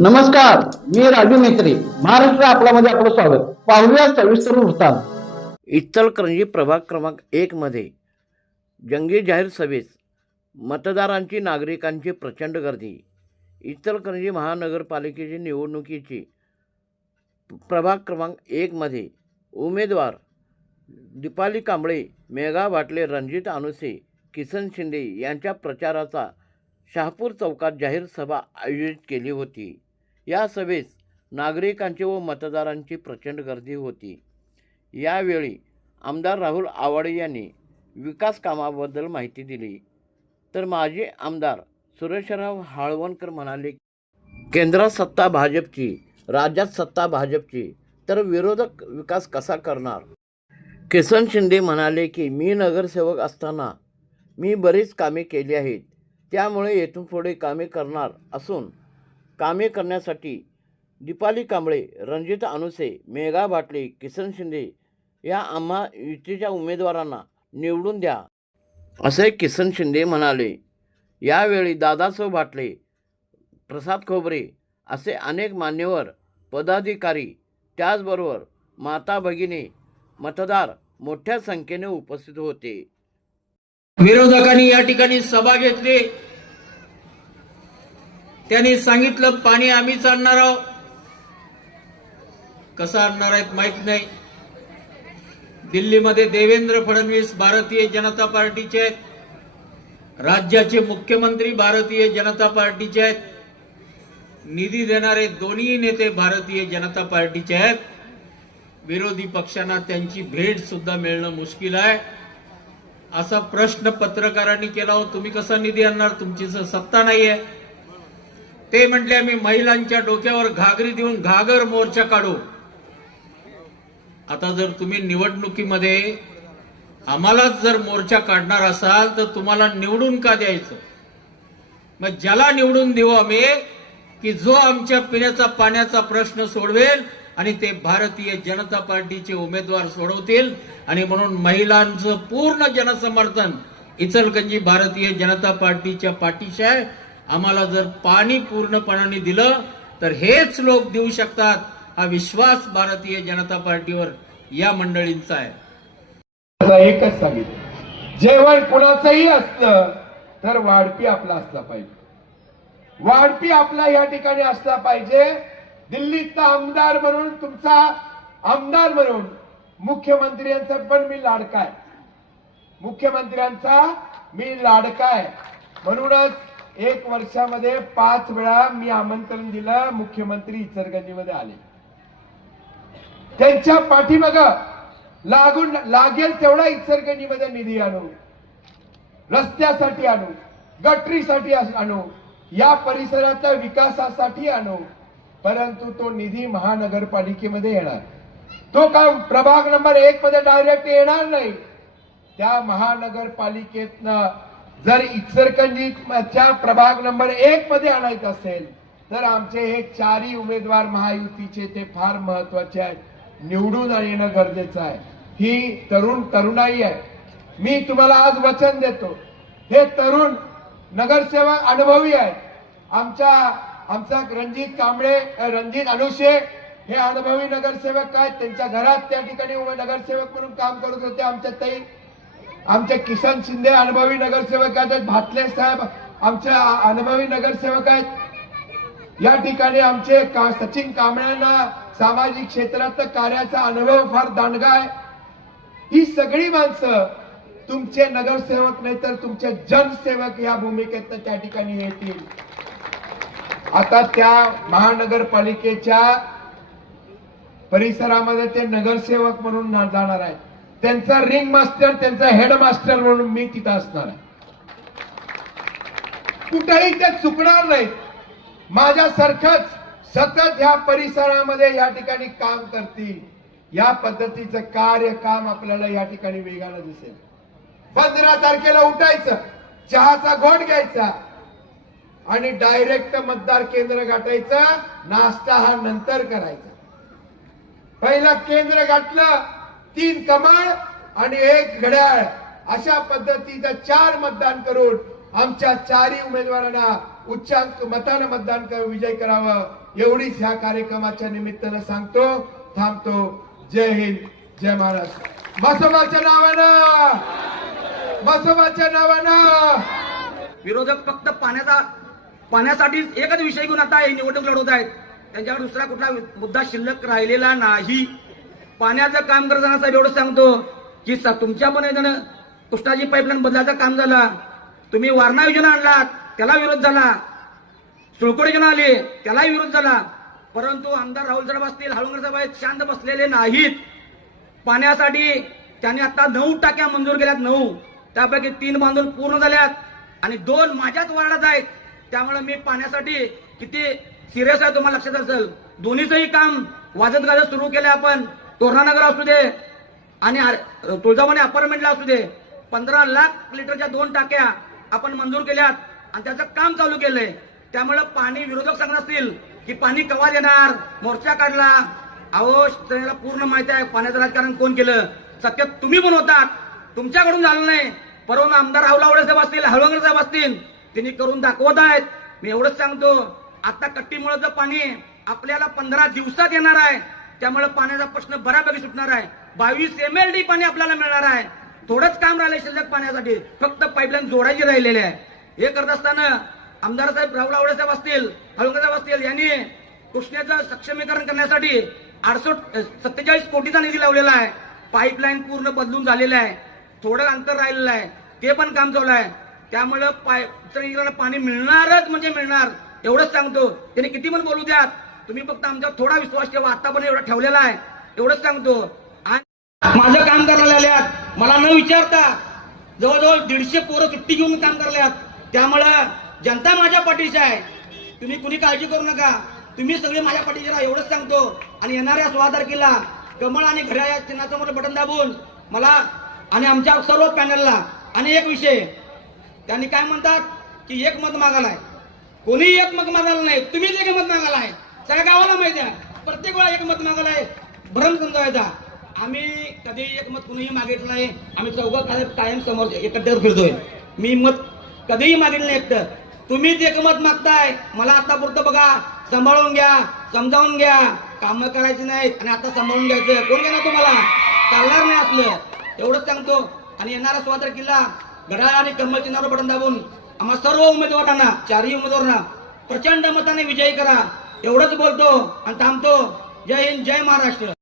नमस्कार, मी राजू मेत्री. महाराष्ट्र आपल्यामध्ये आपलं स्वागत. पाहूया सविस्तर वृत्तांत. इचलकरंजी प्रभाग क्रमांक 1 मध्ये जंगी जाहीर सभेस मतदारांची नागरिकांची प्रचंड गर्दी. इचलकरंजी महानगरपालिकेची निवडणुकीची प्रभाग क्रमांक 1 मध्ये उमेदवार दीपाली कांबळे, मेघा बाटले, रणजित अनुसे, किसन शिंदे यांच्या प्रचाराचा शहापूर चौकात जाहीर सभा आयोजित केली होती. या सभेस नागरिकांची व मतदारांची प्रचंड गर्दी होती. यावेळी आमदार राहुल आवाडे यांनी विकास कामाबद्दल माहिती दिली, तर माजी आमदार सुरेशराव हाळवणकर म्हणाले, केंद्रात सत्ता भाजपची, राज्यात सत्ता भाजपची, तर विरोधक विकास कसा करणार. किसन शिंदे म्हणाले की मी नगरसेवक असताना मी बरीच कामे केली आहेत, त्यामुळे येथून पुढे कामे करणार असून कामे करण्यासाठी दीपाली कांबळे, रणजित अनुसे, मेघा बाटले, किसन शिंदे या आम्हा युतीच्या उमेदवारांना निवडून द्या, असे किसन शिंदे म्हणाले. यावेळी दादासाहेब बाटले, प्रसाद खोबरे असे अनेक मान्यवर पदाधिकारी, त्याचबरोबर माता भगिनी, मतदार मोठ्या संख्येने उपस्थित होते. विरोधकांनी या ठिकाणी सभा घेतली. त्यांनी सांगितलं पाणी आम्हीच आणणार आहोत. कसं आणणार आहेत माहित नाही. दिल्लीमध्ये देवेंद्र फडणवीस भारतीय जनता पार्टीचे आहेत, राज्याचे मुख्यमंत्री भारतीय जनता पार्टीचे आहेत, निधी देणारे दोन्ही नेते भारतीय जनता पार्टीचे आहेत. विरोधी पक्षांना त्यांची भेट सुद्धा मिळणं मुश्किल आहे. असा प्रश्न पत्रकारांनी केला हो, तुम्ही कसा निधी आणणार, तुमची सत्ता नाहीये. ते म्हटले आम्ही महिलांच्या डोक्यावर घागरी देऊन घागर मोर्चा काढू. आता जर तुम्ही निवडणुकीमध्ये आम्हालाच जर मोर्चा काढणार असाल तर तुम्हाला निवडून का द्यायचं. मग ज्याला निवडून देऊ आम्ही की जो आमच्या पिण्याचा पाण्याचा प्रश्न सोडवेल, आणि ते भारतीय जनता पार्टीचे उमेदवार सोडवतील. आणि म्हणून महिलांचं पूर्ण जनसमर्थन इचलकरंजी भारतीय जनता पार्टीच्या पाठीशी आहे. आम्हाला जर पाणी पूर्णपणाने दिलं तर हेच लोक देऊ शकतात, हा विश्वास भारतीय जनता पार्टीवर या मंडळींचा आहे. एकच सांगितलं, जेवण कुणाचंही असलं तर वाढपी आपला असला पाहिजे. वाढपी आपला या ठिकाणी असला पाहिजे. दिल्लीचा आमदार म्हणून, तुमचा आमदार म्हणून मुख्यमंत्र्यांचा पण मी लाडका आहे. मुख्यमंत्र्यांचा मी लाडका आहे. म्हणूनच 1 वर्षामध्ये 5 वेळा मी आमंत्रण दिलं. मुख्यमंत्री इचलकरंजीमध्ये आले. त्यांच्या पाठीमागं लागेल तेवढा इचलकरंजीमध्ये निधी आणू, रस्त्यासाठी आणू, गटरीसाठी आणू, या परिसराच्या विकासासाठी आणू. परंतु तो निधी महानगरपालिकेमध्ये येणार, तो का प्रभाग नंबर 1 मध्ये डायरेक्ट येणार नाही. त्या महानगरपालिकेतनं जर इचलकरंजीच्या प्रभाग नंबर 1 मध्ये आणायचं असेल तर आमचे हे 4ही उमेदवार महायुतीचे ते फार महत्वाचे आहेत. निवडून येणं गरजेचं आहे. ही तरुणाई आहे. मी तुम्हाला आज वचन देतो, हे तरुण नगरसेवक अनुभवी आहेत. आमचा रणजित कांबळे, रणजित अनुसे हे अनुभवी नगरसेवक आहेत. त्यांच्या घरात त्या ठिकाणी नगरसेवक म्हणून काम करत होते आमच्या ताई. आमचे किसन शिंदे अनुभवी नगरसेवक आहेत. भाटले साहेब आमचे अनुभवी नगरसेवक आहेत. या ठिकाणी आमचे सचिन कांबळेंना सामाजिक क्षेत्रात कार्याचा अनुभव फार दांडगा आहे. ही सगळी माणसं तुमचे नगरसेवक नाही तर तुमचे जनसेवक या भूमिकेत त्या ठिकाणी येतील. आता त्या महानगरपालिकेच्या परिसरामध्ये ते नगरसेवक म्हणून जाणार आहे. त्यांचा रिंग मास्टर, त्यांचा हेड मास्टर म्हणून मी तिथं असणार आहे. कुठेही ते चुकणार नाहीत. माझ्यासारखंच सतत ह्या परिसरामध्ये या ठिकाणी काम करतील. या पद्धतीचं काम आपल्याला या ठिकाणी वेगानं दिसेल. 15 तारखेला उठायचं, चहाचा घोट घ्यायचा आणि डायरेक्ट मतदार केंद्र गाठायचं. नाश्ता हा नंतर करायचा. पहिला केंद्र गाठलं, 3 कमळ आणि 1 घड्याळ, अशा पद्धतीचं 4 मतदान करून आमच्या 4ही उमेदवारांना उच्चांक मतानं मतदान विजय करावं एवढीच ह्या कार्यक्रमाच्या निमित्तानं सांगतो. थांबतो. जय हिंद, जय महाराष्ट्र. बसवाच्या नावानं, बसवाच्या नावानं. विरोधक फक्त पाण्यासाठी एकच विषय घेऊन आता ही निवडणूक लढवत आहेत. त्यांच्याकडे दुसरा कुठला मुद्दा शिल्लक राहिलेला नाही. पाण्याचं काम करताना साहेब एवढं सांगतो की तुमच्या पण येताना कृष्णाजी पाईपलाईन बदलाचं काम झाला. तुम्ही वारणा योजना आणलात, त्याला विरोध झाला. सुळकोड योजना आली, त्यालाही विरोध झाला. परंतु आमदार राहुल साहेब असतील, हळवंकर साहेब आहेत, शांत बसलेले नाहीत. पाण्यासाठी त्यांनी आता 9 टाक्या मंजूर केल्यात. 9 त्यापैकी 3 बांधून पूर्ण झाल्यात आणि 2 माझ्याच वार्डात आहेत. त्यामुळे मी पाण्यासाठी किती सिरियस आहे तुम्हाला लक्षात असेल. दोन्हीचंही काम वाजत गाजत सुरू केलं आपण. तोरणानगर असू दे आणि तुळजाभवानी अपार्टमेंटला असू दे, 15 लाख लिटरच्या 2 टाक्या आपण मंजूर केल्यात आणि त्याचं काम चालू केलंय. त्यामुळे पाणी विरोधक सांगत असतील की पाणी कवा देणार, मोर्चा काढला. अहो त्याला पूर्ण माहिती आहे पाण्याचं राजकारण कोण केलं. सत्य तुम्ही पण होतात, तुमच्याकडून झालं नाही. परंतु आमदार राहुल साहेब असतील, हळवंकर साहेब असतील, त्यांनी करून दाखवत आहेत. मी एवढंच सांगतो, आता कट्टीमुळेचं पाणी आपल्याला 15 दिवसात येणार आहे. त्यामुळे पाण्याचा प्रश्न बऱ्यापैकी सुटणार आहे. 22 MLD पाणी आपल्याला मिळणार आहे. थोडंच काम राहिलंय शिल्लक पाण्यासाठी, फक्त पाईपलाईन जोडायची राहिलेली आहे. हे करत असताना आमदार साहेब राहुल साहेब असतील, हळवंकर साहेब असतील, यांनी कृष्णेचं सक्षमीकरण करण्यासाठी 47 कोटीचा निधी लावलेला आहे. पाईपलाईन पूर्ण बदलून झालेलं आहे. थोडं अंतर राहिलेलं आहे, ते पण काम चालू आहे. त्यामुळं पाणी मिळणारच म्हणजे मिळणार एवढंच सांगतो. त्यांनी किती पण बोलू द्यात, तुम्ही फक्त आमच्यावर थोडा विश्वास ठेवा. आता पण एवढा ठेवलेला आहे, एवढंच सांगतो. आणि माझं काम करायला आल्यात, मला न विचारता जवळजवळ 150 पोरं सुट्टी घेऊन काम करायल्यात. त्यामुळं जनता माझ्या पाठीशी आहे. तुम्ही कुणी काळजी करू नका, तुम्ही सगळे माझ्या पाठीशी राहा एवढंच सांगतो. आणि येणाऱ्या 16 तारखेला कमळ आणि घड्याळ या चिन्हासमोर बटन दाबून मला आणि आमच्या सर्व पॅनलला. आणि एक विषय, त्यांनी काय म्हणतात की 1 मत मागायलाय. कोणी 1 मत मागायला नाही, तुम्हीच 1 मत मागायलाय. सगळ्या गावाला माहिती आहे, प्रत्येक वेळा 1 मत मागायलाय. भ्रम समजायचा. आम्ही कधी 1 मत कुणीही मागितलं नाही. आम्ही चौघं कायम समोर एकत्र फिरतोय. मी मत कधीही मागितलं नाही एकटं. तुम्हीच 1 मत मागताय. मला आतापुरतं बघा, सांभाळून घ्या, समजावून घ्या. कामं करायची नाहीत आणि आता सांभाळून घ्यायचं. कोण घेणार तुम्हाला? चालणार नाही असलं, एवढंच सांगतो. आणि येणारा 16 तारखेला घड्याळ आणि कमळ चिन्हावर बटन दाबून आम्हा सर्व उमेदवारांना, 4ही उमेदवारांना प्रचंड मताने विजयी करा एवढंच बोलतो आणि थांबतो. जय हिंद, जय महाराष्ट्र.